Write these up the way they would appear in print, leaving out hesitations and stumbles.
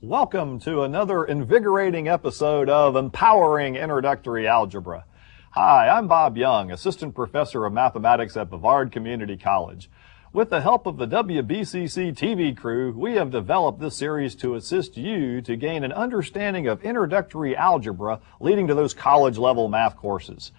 Welcome to another invigorating episode of Empowering Introductory Algebra. Hi, I'm Bob Young, Assistant Professor of Mathematics at Brevard Community College. With the help of the WBCC TV crew, we have developed this series to assist you to gain an understanding of introductory algebra leading to those college-level math courses.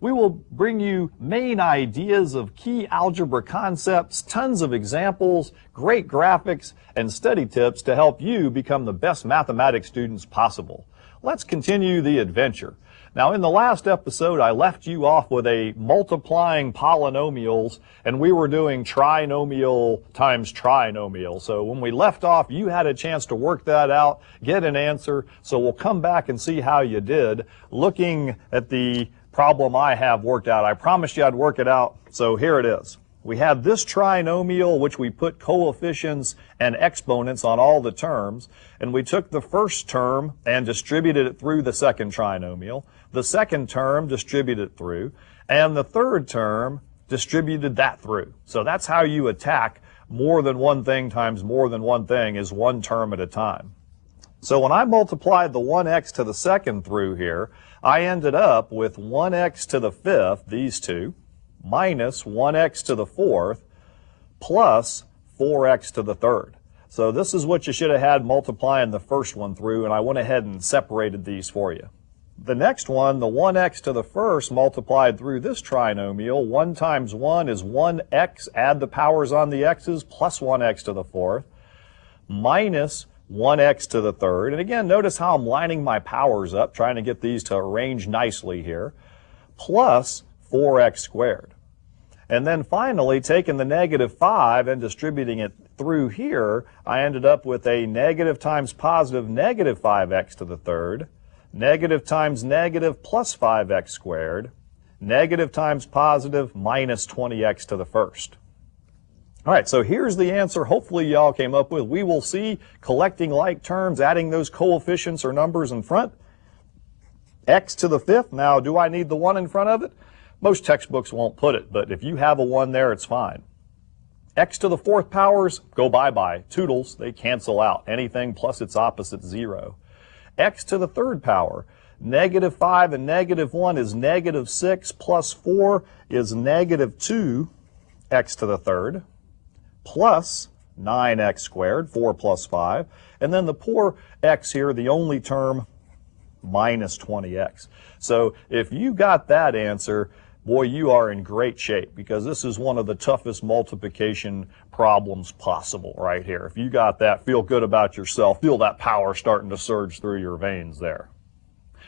We will bring you main ideas of key algebra concepts, tons of examples, great graphics, and study tips to help you become the best mathematics students possible. Let's continue the adventure. Now, in the last episode, I left you off with a multiplying polynomials, and we were doing trinomial times trinomial. So when we left off, you had a chance to work that out, get an answer. So we'll come back and see how you did, looking at the problem I have worked out. I promised you I'd work it out, so here it is. We had this trinomial, which we put coefficients and exponents on all the terms, and we took the first term and distributed it through the second trinomial, the second term distributed through, and the third term distributed that through. So that's how you attack more than one thing times more than one thing is one term at a time. So when I multiplied the 1x to the second through here, I ended up with 1x to the fifth, these two, minus 1x to the fourth, plus 4x to the third. So this is what you should have had multiplying the first one through, and I went ahead and separated these for you. The next one, the 1x to the first multiplied through this trinomial, 1 times 1 is 1x, add the powers on the x's, plus 1x to the fourth, minus 1x to the third. And again, notice how I'm lining my powers up, trying to get these to arrange nicely here, plus 4x squared. And then finally, taking the negative 5 and distributing it through here, I ended up with a negative times positive negative 5x to the third, negative times negative plus 5x squared, negative times positive minus 20x to the first. All right, so here's the answer hopefully y'all came up with. We will see collecting like terms, adding those coefficients or numbers in front. X to the fifth. Now, do I need the 1 in front of it? Most textbooks won't put it, but if you have a 1 there, it's fine. X to the fourth powers, go bye-bye. Toodles, they cancel out. Anything plus its opposite, 0. X to the third power, negative 5 and negative 1 is negative 6, plus 4 is negative 2x to the third, plus 9x squared, 4 plus 5, and then the poor x here, the only term, minus 20x. So if you got that answer, boy, you are in great shape, because this is one of the toughest multiplication problems possible right here. If you got that, feel good about yourself. Feel that power starting to surge through your veins there.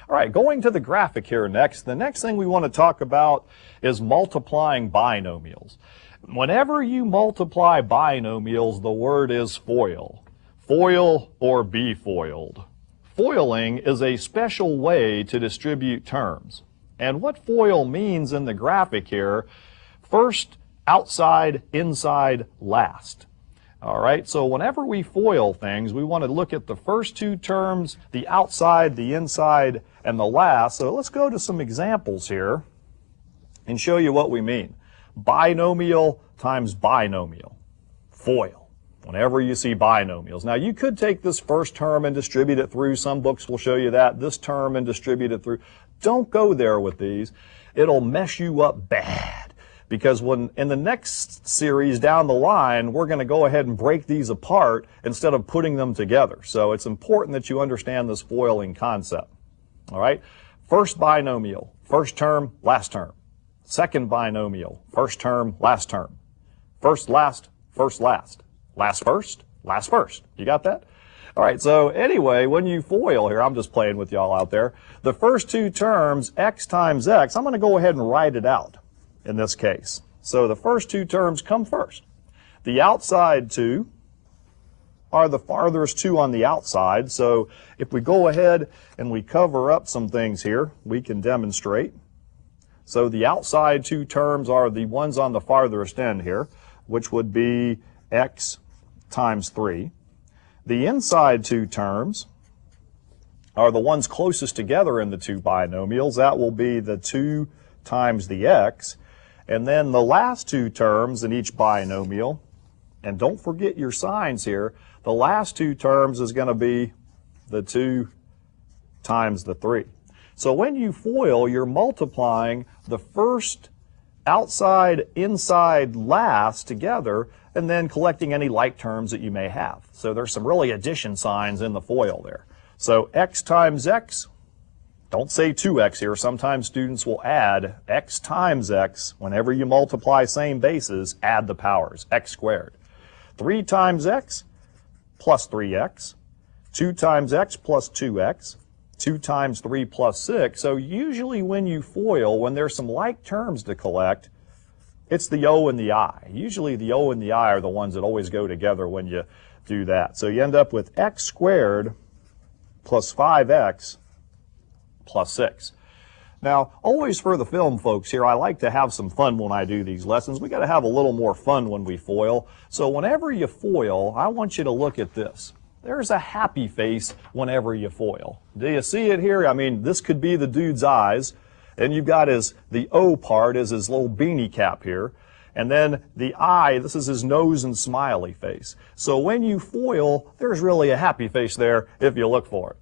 All right, going to the graphic here next, the next thing we want to talk about is multiplying binomials. Whenever you multiply binomials, the word is FOIL. FOIL or be foiled. Foiling is a special way to distribute terms. And what FOIL means in the graphic here, first, outside, inside, last. All right, so whenever we FOIL things, we want to look at the first two terms, the outside, the inside, and the last. So let's go to some examples here and show you what we mean. Binomial times binomial, FOIL, whenever you see binomials. Now, you could take this first term and distribute it through. Some books will show you that. This term and distribute it through. Don't go there with these. It'll mess you up bad, because when in the next series down the line, we're going to go ahead and break these apart instead of putting them together. So it's important that you understand this FOILing concept. All right, first binomial, first term, last term. Second binomial, first term, last term. First, last, first, last. Last, first, last, first. You got that? All right, so anyway, when you FOIL here, I'm just playing with y'all out there, the first two terms, x times x, I'm going to go ahead and write it out in this case. So the first two terms come first. The outside two are the farthest two on the outside. So if we go ahead and we cover up some things here, we can demonstrate. So the outside two terms are the ones on the farthest end here, which would be x times 3. The inside two terms are the ones closest together in the two binomials. That will be the 2 times the x. And then the last two terms in each binomial, and don't forget your signs here, the last two terms is going to be the 2 times the 3. So when you FOIL, you're multiplying the first, outside, inside, last together, and then collecting any like terms that you may have. So there's some really addition signs in the FOIL there. So x times x, don't say 2x here. Sometimes students will add x times x. Whenever you multiply same bases, add the powers, x squared. 3 times x plus 3x. 2 times x plus 2x. 2 times 3 plus 6. So usually when you FOIL, when there's some like terms to collect, it's the O and the I. Usually the O and the I are the ones that always go together when you do that. So you end up with x squared plus 5x plus 6. Now, always for the film folks here, I like to have some fun when I do these lessons. We got to have a little more fun when we FOIL. So whenever you FOIL, I want you to look at this. There's a happy face whenever you FOIL. Do you see it here? I mean, this could be the dude's eyes, and you've got the O part is his little beanie cap here, and then the I, this is his nose and smiley face. So when you FOIL, there's really a happy face there if you look for it.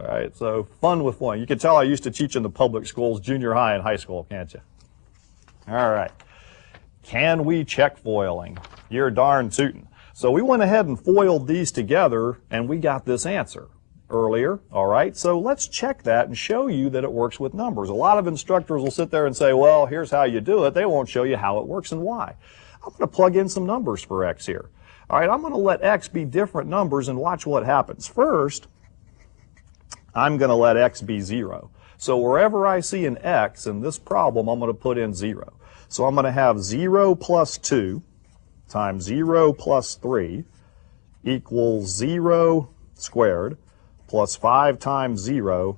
All right, so fun with fun. You can tell I used to teach in the public schools, junior high and high school, can't you? All right, can we check FOILing? You're darn tootin'. So we went ahead and FOILed these together, and we got this answer earlier. All right, so let's check that and show you that it works with numbers. A lot of instructors will sit there and say, well, here's how you do it. They won't show you how it works and why. I'm going to plug in some numbers for x here. All right, I'm going to let x be different numbers and watch what happens. First, I'm going to let x be 0. So wherever I see an x in this problem, I'm going to put in 0. So I'm going to have 0 plus 2 times 0 plus 3 equals 0 squared plus 5 times 0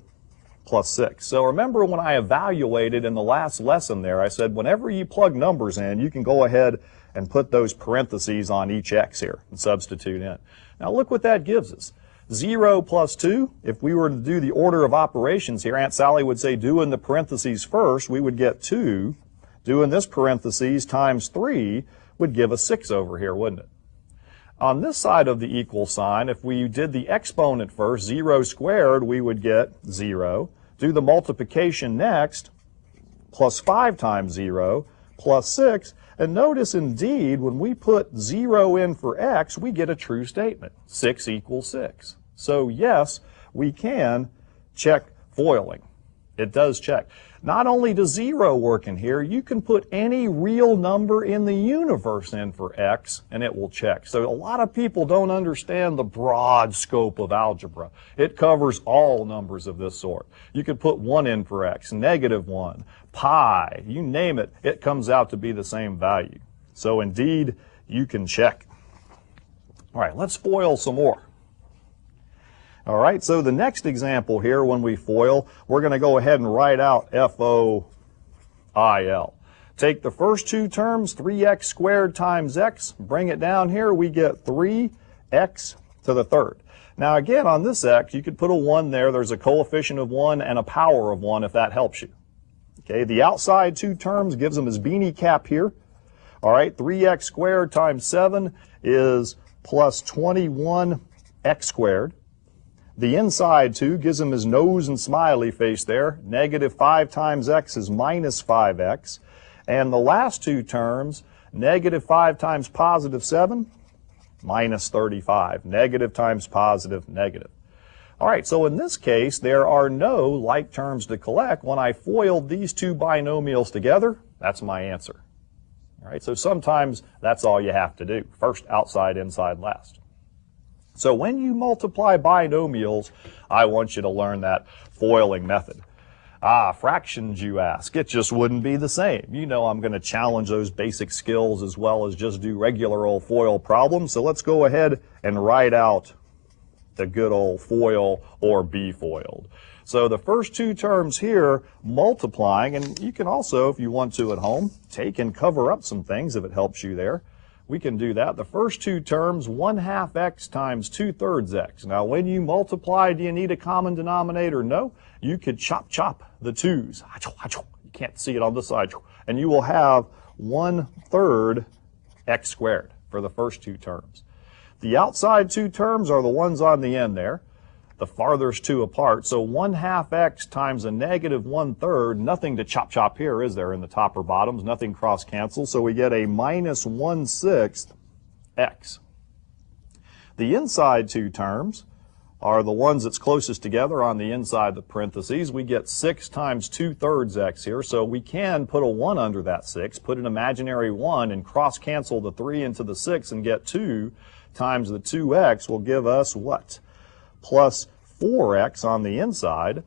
plus 6. So remember when I evaluated in the last lesson there, I said whenever you plug numbers in, you can go ahead and put those parentheses on each x here and substitute in. Now look what that gives us. 0 plus 2, if we were to do the order of operations here, Aunt Sally would say do in the parentheses first, we would get 2. Doing this parentheses times 3 would give us 6 over here, wouldn't it? On this side of the equal sign, if we did the exponent first, 0 squared, we would get 0. Do the multiplication next, plus 5 times 0, plus 6. And notice, indeed, when we put 0 in for x, we get a true statement. 6 equals 6. So, yes, we can check FOILing. It does check. Not only does 0 work in here, you can put any real number in the universe in for x, and it will check. So a lot of people don't understand the broad scope of algebra. It covers all numbers of this sort. You could put 1 in for x, -1, pi, you name it, it comes out to be the same value. So indeed, you can check. All right, let's FOIL some more. All right, so the next example here, when we FOIL, we're going to go ahead and write out FOIL. Take the first two terms, 3x squared times x, bring it down here, we get 3x to the third. Now again, on this x, you could put a 1 there. There's a coefficient of 1 and a power of 1 if that helps you. Okay, the outside two terms gives them his beanie cap here. All right, 3x squared times 7 is plus 21x squared. The inside 2 gives him his nose and smiley face there. -5 times x is -5x. And the last two terms, -5 times +7, -35. Negative times positive, negative. All right, so in this case, there are no like terms to collect. When I FOILed these two binomials together, that's my answer. All right, so sometimes that's all you have to do. First, outside, inside, last. So when you multiply binomials, I want you to learn that FOILing method. Fractions, you ask. It just wouldn't be the same. You know I'm going to challenge those basic skills as well as just do regular old FOIL problems. So let's go ahead and write out the good old FOIL or be FOILed. So the first two terms here, multiplying, and you can also, if you want to at home, take and cover up some things if it helps you there. We can do that. The first two terms, 1/2 x times 2/3 x. Now, when you multiply, do you need a common denominator? No. You could chop the 2's. You can't see it on this side. And you will have 1/3 x squared for the first two terms. The outside two terms are the ones on the end there, the farthest two apart. So 1/2 x times a negative 1/3, nothing to chop here, is there, in the top or bottoms? Nothing cross cancels, so we get a minus 1/6 x. The inside two terms are the ones that's closest together on the inside of the parentheses. We get 6 times 2/3 x here, so we can put a 1 under that 6, put an imaginary 1, and cross cancel the 3 into the 6 and get 2 times the 2x will give us what? Plus 4x on the inside.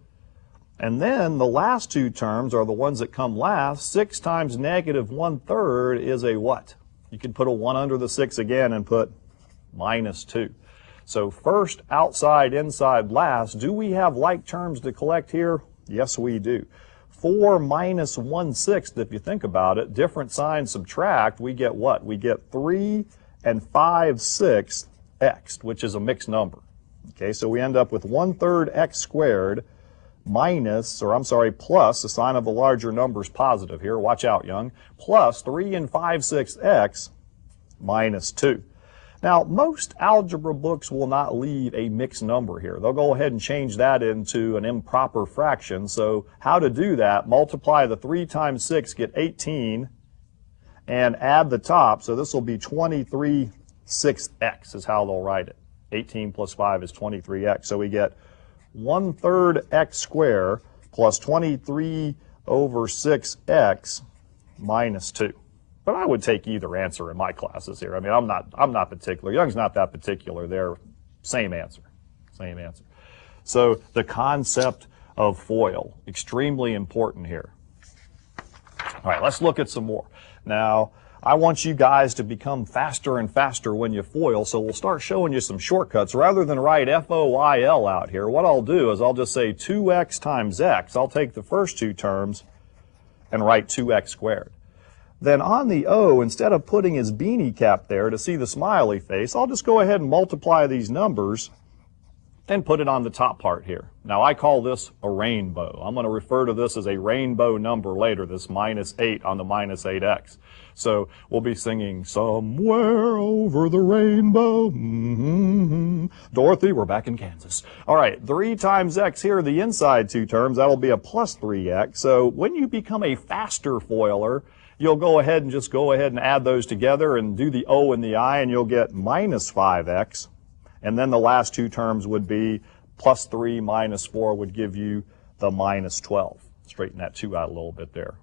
And then the last two terms are the ones that come last. 6 times negative 1/3 is a what? You could put a 1 under the 6 again and put minus 2. So first, outside, inside, last. Do we have like terms to collect here? Yes, we do. 4 minus 1/6, if you think about it, different signs subtract, we get what? We get 3 and 5/6 x, which is a mixed number. Okay, so we end up with 1/3 x squared minus, or I'm sorry, plus, the sign of the larger number is positive here, watch out, young, plus 3 and 5/6 x minus 2. Now, most algebra books will not leave a mixed number here. They'll go ahead and change that into an improper fraction. So how to do that, multiply the 3 times 6, get 18, and add the top. So this will be 23/6x is how they'll write it. 18 plus 5 is 23x. So we get 1/3 x squared plus 23/6x minus 2. But I would take either answer in my classes here. I mean, I'm not particular. Young's not that particular. They're same answer. So the concept of FOIL, extremely important here. All right, let's look at some more. Now, I want you guys to become faster and faster when you FOIL, so we'll start showing you some shortcuts. Rather than write FOIL out here, what I'll do is I'll just say 2x times x. I'll take the first two terms and write 2x squared. Then on the O, instead of putting his beanie cap there to see the smiley face, I'll just go ahead and multiply these numbers and put it on the top part here. Now, I call this a rainbow. I'm going to refer to this as a rainbow number later, this minus 8 on the minus 8x. So we'll be singing, somewhere over the rainbow. Dorothy, we're back in Kansas. All right, 3 times x here, the inside two terms, that'll be a plus 3x. So when you become a faster FOILer, you'll go ahead and add those together and do the O and the I, and you'll get minus 5x. And then the last two terms would be plus 3 minus 4 would give you the minus 12. Straighten that 2 out a little bit there.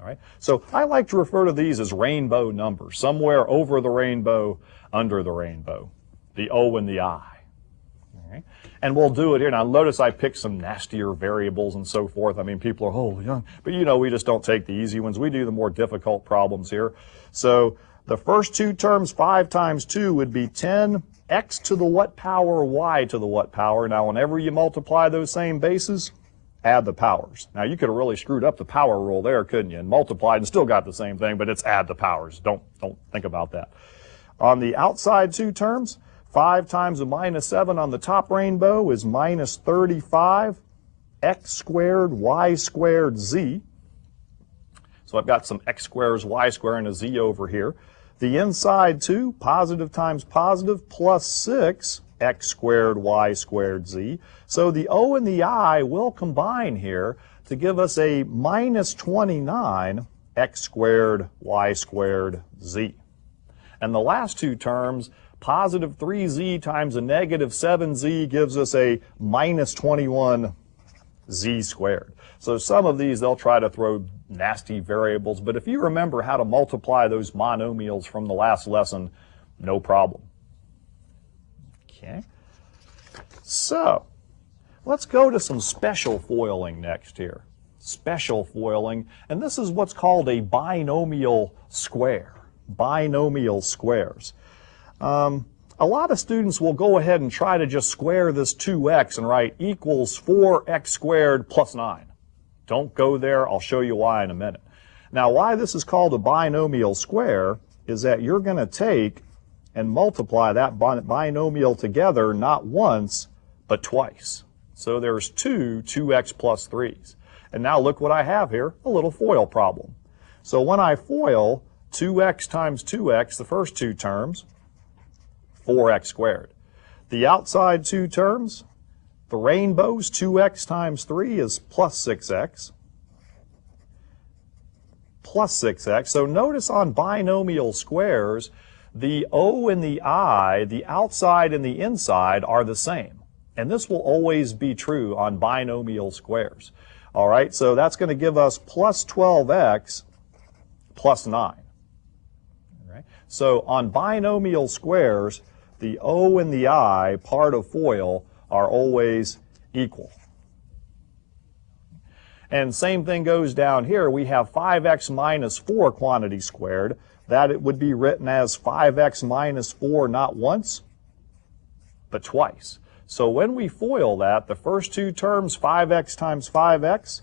All right. So I like to refer to these as rainbow numbers, somewhere over the rainbow, under the rainbow, the O and the I. All right. And we'll do it here. Now, notice I picked some nastier variables and so forth. I mean, people are, oh, young. But, you know, we just don't take the easy ones. We do the more difficult problems here. So the first two terms, 5 times 2, would be 10 x to the what power, y to the what power. Now, whenever you multiply those same bases, add the powers. Now, you could have really screwed up the power rule there, couldn't you? And multiplied and still got the same thing, but it's add the powers. Don't think about that. On the outside two terms, 5 times a minus 7 on the top rainbow is minus 35 x squared y squared z. So I've got some x squares, y squared, and a z over here. The inside two, positive times positive, plus 6 x squared y squared z. So the O and the I will combine here to give us a minus 29 x squared y squared z. And the last two terms, positive 3z times a negative 7z gives us a minus 21 z squared. So some of these, they'll try to throw nasty variables, but if you remember how to multiply those monomials from the last lesson, no problem. Okay. So let's go to some special FOILing next here. Special FOILing, and this is what's called a binomial square. Binomial squares. A lot of students will go ahead and try to just square this 2x and write equals 4x squared plus 9. Don't go there. I'll show you why in a minute. Now, why this is called a binomial square is that you're going to take and multiply that binomial together not once, but twice. So there's 2x plus 3's. And now look what I have here, a little FOIL problem. So when I FOIL 2x times 2x, the first two terms, 4x squared. The outside two terms, the rainbows, 2x times 3 is plus 6x. Plus 6x. So notice on binomial squares, the O and the I, the outside and the inside, are the same. And this will always be true on binomial squares. All right, so that's going to give us plus 12x plus 9. All right? So on binomial squares, the O and the I, part of FOIL, are always equal. And same thing goes down here. We have 5x minus 4 quantity squared. That it would be written as 5x minus 4 not once, but twice. So when we FOIL that, the first two terms, 5x times 5x,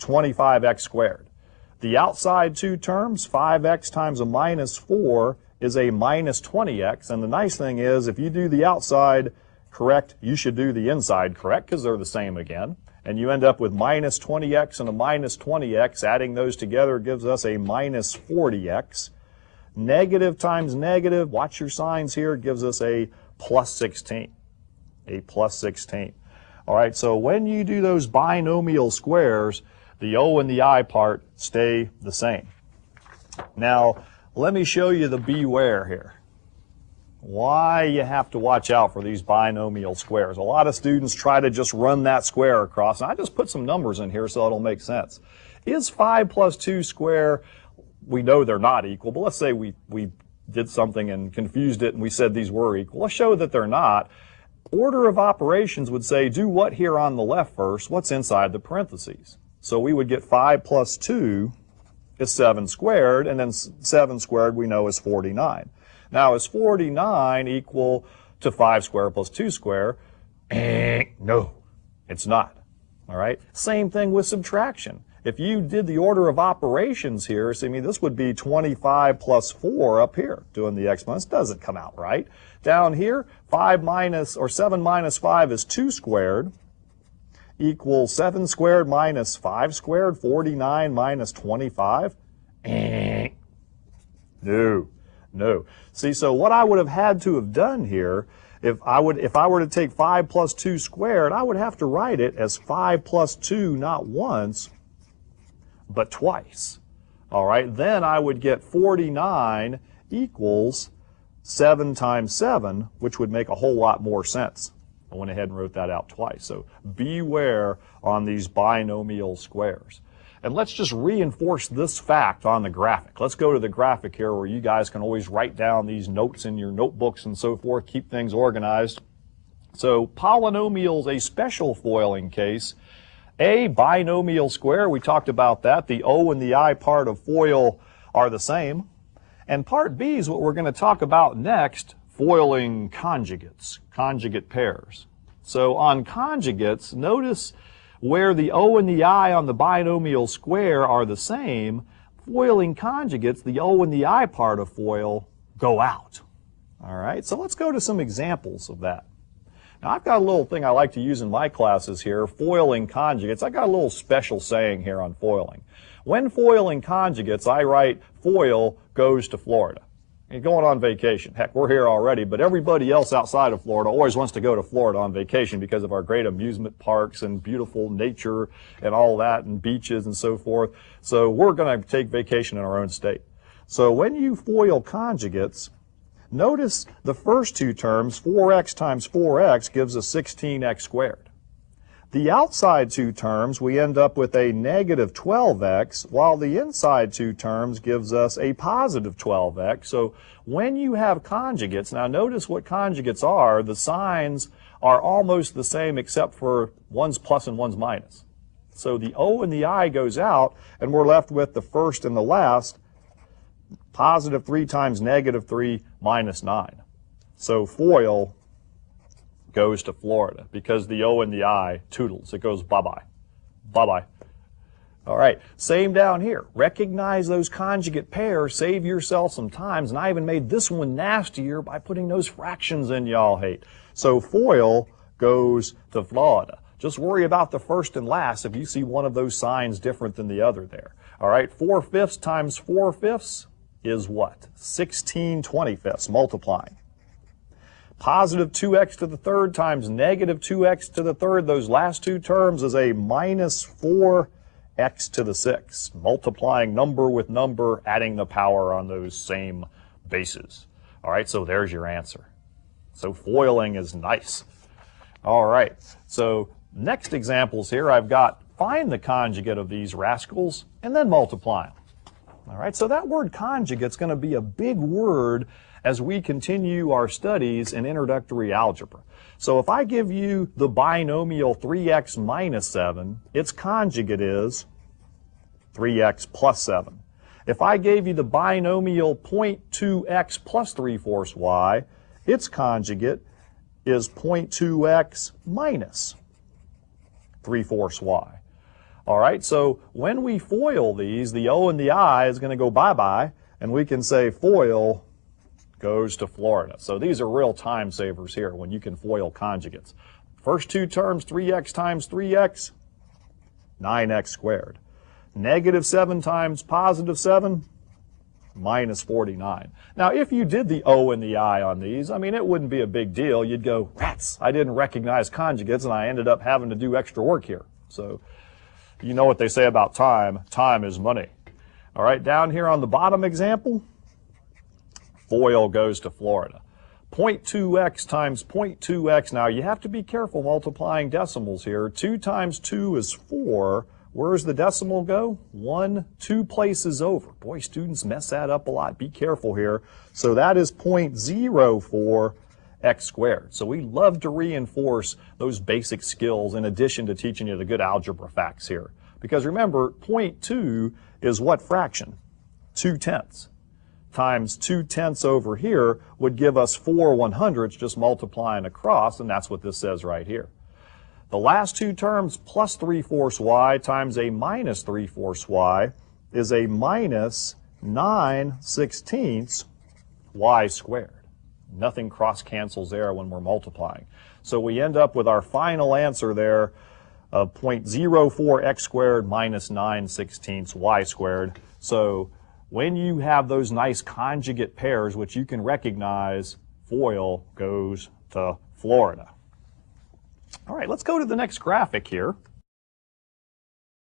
25x squared. The outside two terms, 5x times a minus 4, is a minus 20x. And the nice thing is, if you do the outside correct, you should do the inside correct, because they're the same again. And you end up with minus 20x and a minus 20x. Adding those together gives us a minus 40x. Negative times negative, watch your signs here, gives us a plus 16. A plus 16. All right, so when you do those binomial squares, the O and the I part stay the same. Now, let me show you the beware here. Why you have to watch out for these binomial squares. A lot of students try to just run that square across, and I just put some numbers in here so it'll make sense. Is 5 plus 2 square, we know they're not equal, but let's say we did something and confused it and we said these were equal. Let's show that they're not. Order of operations would say, do what here on the left first? What's inside the parentheses? So we would get 5 plus 2 is 7 squared, and then 7 squared we know is 49. Now, is 49 equal to 5 squared plus 2 squared? No, it's not. All right? Same thing with subtraction. If you did the order of operations here, so I mean, this would be 25 plus 4 up here, doing the exponents. Doesn't come out right. Down here, 7 minus 5 is 2 squared, equals 7 squared minus 5 squared, 49 minus 25. No. See, so what I would have had to have done here, if I were to take 5 plus 2 squared, I would have to write it as 5 plus 2 not once, but twice. All right, then I would get 49 equals 7 times 7, which would make a whole lot more sense. I went ahead and wrote that out twice. So beware on these binomial squares. And let's just reinforce this fact on the graphic. Let's go to the graphic here where you guys can always write down these notes in your notebooks and so forth, keep things organized. So polynomials, a special foiling case. A, binomial square, we talked about that. The O and the I part of FOIL are the same. And part B is what we're going to talk about next, foiling conjugates, conjugate pairs. So on conjugates, notice where the O and the I on the binomial square are the same, foiling conjugates, the O and the I part of FOIL go out. All right, so let's go to some examples of that. Now, I've got a little thing I like to use in my classes here, foiling conjugates. I got a little special saying here on foiling. When foiling conjugates, I write FOIL goes to Florida. You're going on vacation. Heck, we're here already, but everybody else outside of Florida always wants to go to Florida on vacation because of our great amusement parks and beautiful nature and all that and beaches and so forth. So we're going to take vacation in our own state. So when you FOIL conjugates, notice the first two terms, 4x times 4x gives us 16x squared. The outside two terms, we end up with a negative 12x, while the inside two terms gives us a positive 12x. So when you have conjugates, now notice what conjugates are. The signs are almost the same except for one's plus and one's minus. So the O and the I goes out, and we're left with the first and the last, positive 3 times negative 3 minus 9. So FOIL goes to Florida because the O and the I toodles. It goes bye-bye. Bye-bye. All right, same down here. Recognize those conjugate pairs, save yourself some times, and I even made this one nastier by putting those fractions in y'all hate. So FOIL goes to Florida. Just worry about the first and last if you see one of those signs different than the other there. All right, 4/5 times 4/5 is what? 16/25, multiplying. Positive 2x to the third times negative 2x to the third, those last two terms is a minus 4x to the 6, multiplying number with number, adding the power on those same bases. All right, so there's your answer. So foiling is nice. All right, so next examples here, I've got find the conjugate of these rascals and then multiply them. All right, so that word conjugate is going to be a big word as we continue our studies in introductory algebra. So if I give you the binomial 3x minus 7, its conjugate is 3x plus 7. If I gave you the binomial 0.2x plus 3/4 y, its conjugate is 0.2x minus 3/4 y. All right, so when we FOIL these, the O and the I is going to go bye-bye, and we can say FOIL goes to Florida. So these are real time savers here when you can FOIL conjugates. First two terms, 3x times 3x, 9x squared. Negative 7 times positive 7, minus 49. Now, if you did the O and the I on these, I mean, it wouldn't be a big deal. You'd go, rats, I didn't recognize conjugates, and I ended up having to do extra work here. So you know what they say about time. Time is money. All right, down here on the bottom example, FOIL goes to Florida. 0.2x times 0.2x. Now, you have to be careful multiplying decimals here. 2 times 2 is 4. Where's the decimal go? 1, 2 places over. Boy, students mess that up a lot. Be careful here. So that is 0.04x squared. So we love to reinforce those basic skills in addition to teaching you the good algebra facts here. Because remember, 0.2 is what fraction? 2/10 times 2/10 over here would give us 4/100, just multiplying across, and that's what this says right here. The last two terms, plus 3/4 y times a minus 3/4 y, is a minus 9/16 y squared. Nothing cross cancels there when we're multiplying. So we end up with our final answer there of 0.04x squared minus 9/16 y squared. So when you have those nice conjugate pairs, which you can recognize, FOIL goes to Florida. All right, let's go to the next graphic here.